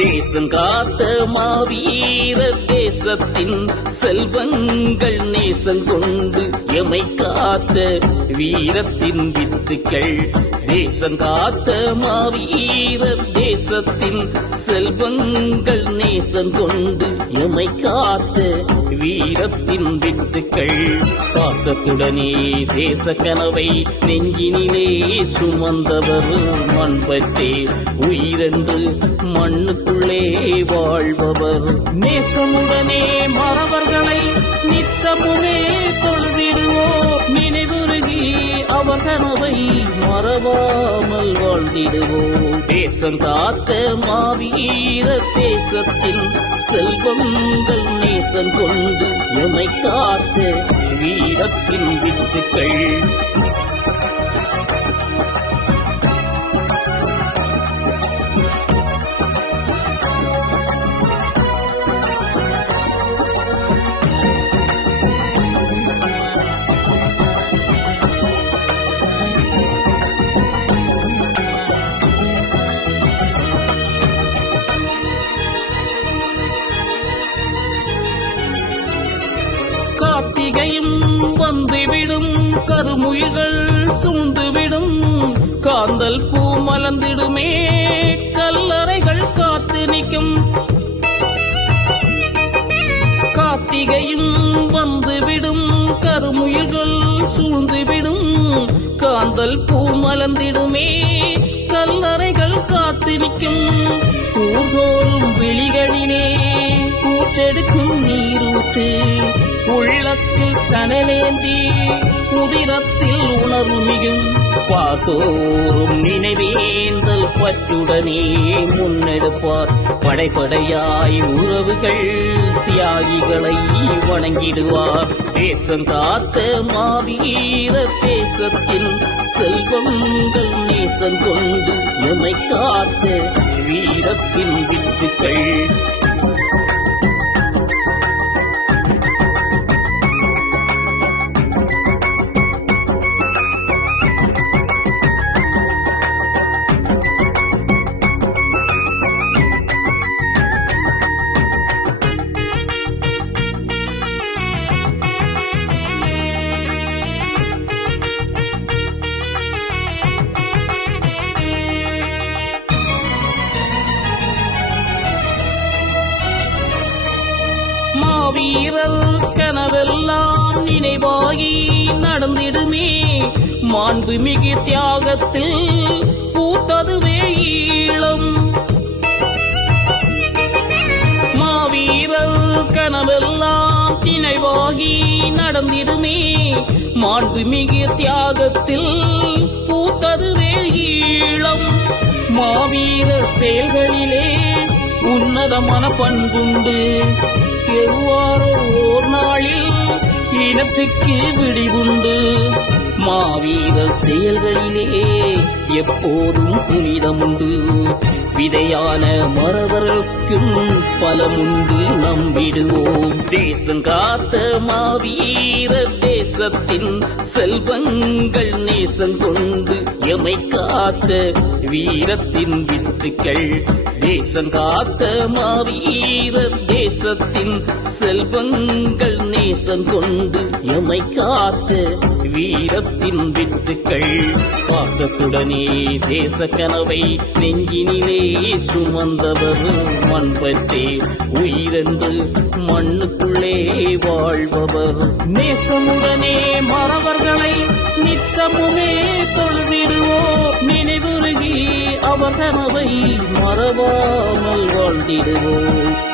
தேசம் காத்த மாவீர தேசத்தின் செல்வங்கள் நேசம் கொண்டு எமை காத்த வீரத்தின் வித்துக்கள். தேசம் காத்த மாவீர தேசத்தின் செல்வங்கள் நேசம் கொண்டு எமை காத்த வீரத்தின் வித்துக்கள். பாசத்துடனே தேச கனவை நெஞ்சினிலே சுமந்தவர் மண்பற்றே உயிரென்று மண்ணுக்குள்ளே வாழ்பவர். நேசமுடனே மறவர்களை நித்தமுமே தொழுதிடுவோம். நினைவுருகி அவர் கனவை மறவாமல் வாழ்ந்திடுவோம். தேசம் காத்த மாவீர தேசத்தின் செல்வங்கள் நேசம் கொண்டு எமை காத்த வீரத்தின் வித்துக்கள். கார்த்திகையும் வந்துவிடும், கருமுயில்கள் சூழ்ந்துவிடும், காந்தல் பூ மலர்ந்திடுமே, கல்லறைகள் காத்து நிற்கும். கார்த்திகையும் வந்துவிடும், கருமுயில்கள் சூழ்ந்துவிடும், காந்தல் பூ மலர்ந்திடுமே, கல்லறைகள் காத்து நிற்கும். ஊர்தோறும் விழிகளிலே ஊற்றெடுக்கும் நீரூற்று, உள்ளத்தில் கனலேந்தி உதிரத்தில் உணர்வு மிகும். பார்த்தோறும் நினைவேந்தல் பற்றுடனே முன்னெடுப்பார். படைப்படையாய் உறவுகள் தியாகிகளை வணங்கிடுவார். தேசம் காத்த மாவீர தேசத்தின் செல்வங்கள் நேசம் கொண்டு எமை காத்த வீரத்தின் வித்துக்கள். மாவீரர் கனவெல்லாம் நினைவாகி நடந்திடுமே, மாண்புமிகு தியாகத்தில் பூத்ததுவே ஈழம். மாவீரர் கனவெல்லாம் நினைவாகி நடந்திடுமே, மாண்புமிகு தியாகத்தில் பூத்ததுவே ஈழம். மாவீரர் செயல்களிலே உன்னதமான பண்புண்டு. எவ்வாறோ ஓர் நாளில் இனத்துக்கு விடிவுண்டு. மாவீர செயல்களிலே எப்போதும் புனிதமுண்டு. விதையான மறவர்க்கும் பலமுண்டு நம்பிடுவோம். தேசம் காத்த மாவீர தேசத்தின் செல்வங்கள் நேசம் கொண்டு எமை காத்த வீரத்தின் வித்துக்கள். தேசம் காத்த மாவீர தேசத்தின் செல்வங்கள் நேசம் கொண்டு எமை காத்த வீரத்தின் வித்துக்கள். பாசத்துடனே தேச கனவை நெஞ்சினிலே சுமந்தவர் மண்பற்றே உயிரென்று மண்ணுக்குள்ளே வாழ்பவர். நேசமுடனே மறவர்களை நித்தமுமே தொழுதிடுவோம். நினைவுருகி அவர் கனவை மறவாமல் வாழ்ந்திடுவோம்.